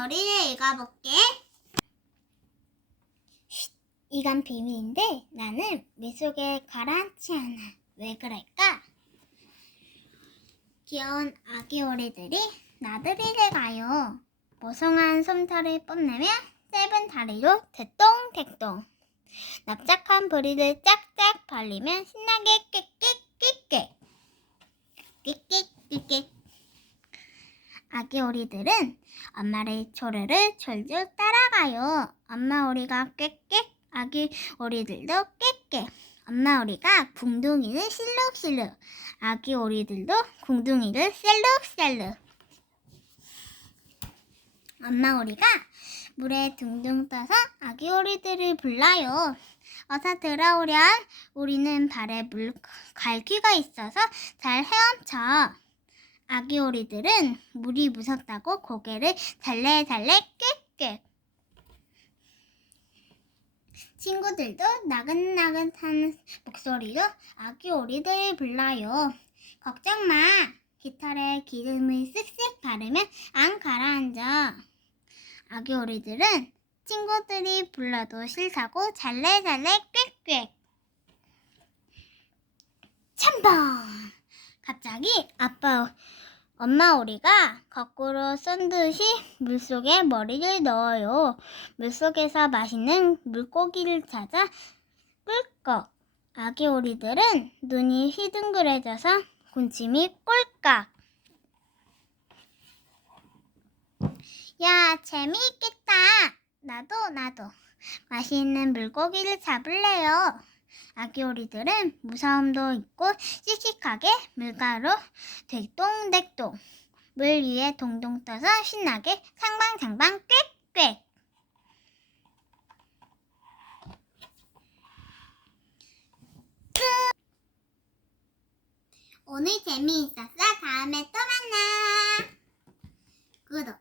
머리를 읽어볼게. 쉿, 이건 비밀인데 나는 물속에 가라앉지 않아. 왜 그럴까? 귀여운 아기 오리들이 나들이를 가요. 보송한 솜털을 뽐내며 짧은 다리로 대똥대똥. 납작한 부리를 짝짝 벌리며 신나게 꽥꽥꽥꽥. 꽥꽥꽥꽥. 아기 오리들은 엄마를 조르르 졸졸 따라가요. 엄마 오리가 꽥꽥, 아기 오리들도 꽥꽥. 엄마 오리가 궁둥이를 실룩실룩, 아기 오리들도 궁둥이를 셀룩셀룩. 엄마 오리가 물에 둥둥 떠서 아기 오리들을 불러요. 어서 들어오렴. 우리는 발에 물 갈퀴가 있어서 잘 헤엄쳐. 아기 오리들은 물이 무섭다고 고개를 달래달래 꽥꽥. 친구들도 나긋나긋한 목소리로 아기 오리들을 불러요. 걱정 마. 깃털에 기름을 쓱쓱 바르면 안 가라앉아. 아기 오리들은 친구들이 불러도 싫다고 잘래잘래 꽥꽥. 참번. 갑자기 아빠 엄마 오리가 거꾸로 쏜 듯이 물속에 머리를 넣어요. 물속에서 맛있는 물고기를 찾아 꿀꺽. 아기 오리들은 눈이 휘둥그레져서 군침이 꼴깍. 야, 재미있겠다. 나도, 나도. 맛있는 물고기를 잡을래요. 아기 오리들은 무서움도 있고 씩씩하게 물가로 댕동댕동 물 위에 동동 떠서 신나게 상방상방 꽥꽥 오늘 재미있었어. 다음에 또 만나. 구독.